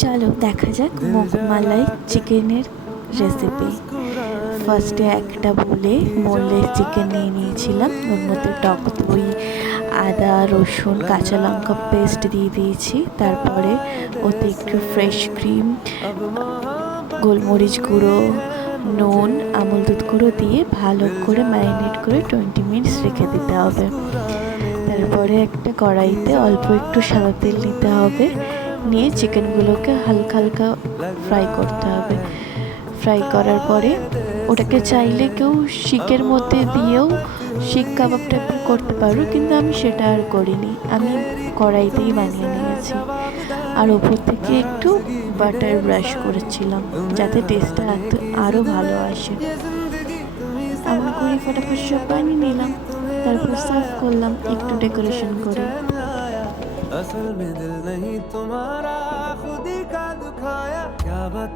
চলো দেখা যাক মোগমালাই চিকেনের রেসিপি। ফার্স্টে একটা বলে মোগলাই চিকেন নিয়ে নিয়েছিলাম, ওর মধ্যে টক দই, আদা রসুন কাঁচা লঙ্কা পেস্ট দিয়ে দিয়েছি। তারপরে ওতে একটু ফ্রেশ ক্রিম, গোলমরিচ গুঁড়ো, নুন, আমুল দুধ গুঁড়ো দিয়ে ভালো করে ম্যারিনেট করে 20 মিনিটস রেখে দিতে হবে। তারপরে একটা কড়াইতে অল্প একটু সাদা তেল নিতে হবে, নিয়ে চিকেনগুলোকে হালকা হালকা ফ্রাই করতে হবে। ফ্রাই করার পরে ওটাকে চাইলে কেউ শিকের মধ্যে দিয়েও শিক কাবাব টাইপের করতে পারো, কিন্তু আমি সেটা আর করিনি, আমি কড়াইতেই বানিয়ে নিয়েছি। আর ওপর থেকে একটু বাটার ব্রাশ করেছিলাম যাতে টেস্টটা আরও ভালো আসে। এমন করে ফটাফট সব বানিয়ে নিলাম, তারপর সার্ভ করলাম একটু ডেকোরেশন করে। असल में दिल नहीं तुम्हारा खुद ही का दुखाया क्या बात